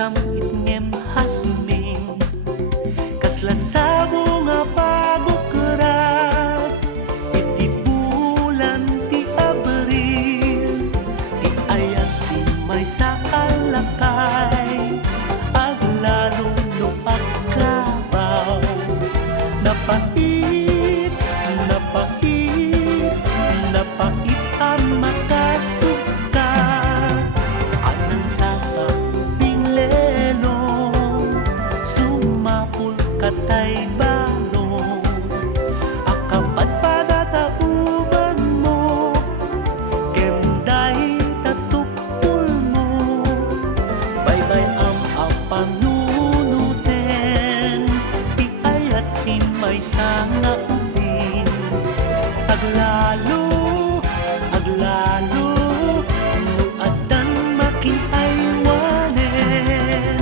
Nasamsam itngem hasmin kasla sabo nga pagukrat iti bulan ti Abril ti ayat ti maysa alakay aglalong no pagkabaw napait napait napait ang makasuka anang sa katay balon akapat padatauban mo kenday tatupul mo baybay apanunuten ti ayat ti maysa nga ubing aglalo aglalo no addan makinaywanen.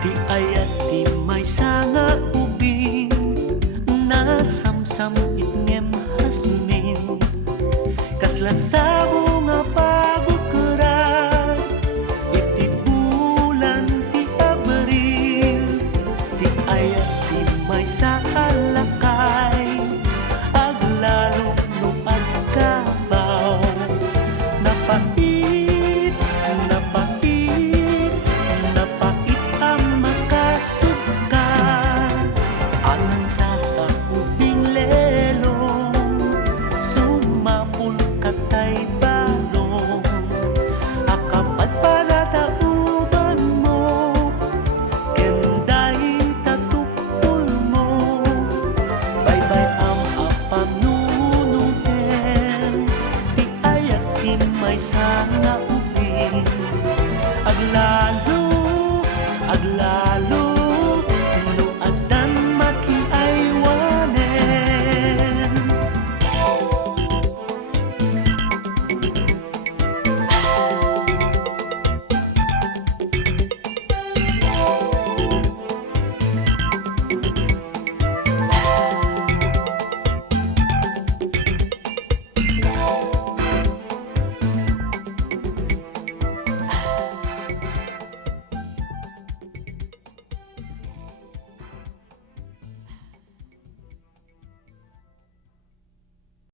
Ti ayat ti maysa nga ubing nasamsam itngem hasmin kasla sabo nga pagukrat iti bulan ti Abril ti ayat ti maysa alakay aglalo no pagkabaw napait napait napait ang makasuka anang sa kaubing lelong sumapul katay balong akapat padatauban mo kenday tatupul mo baybay ang apanunuten ti ayat ti maysa nga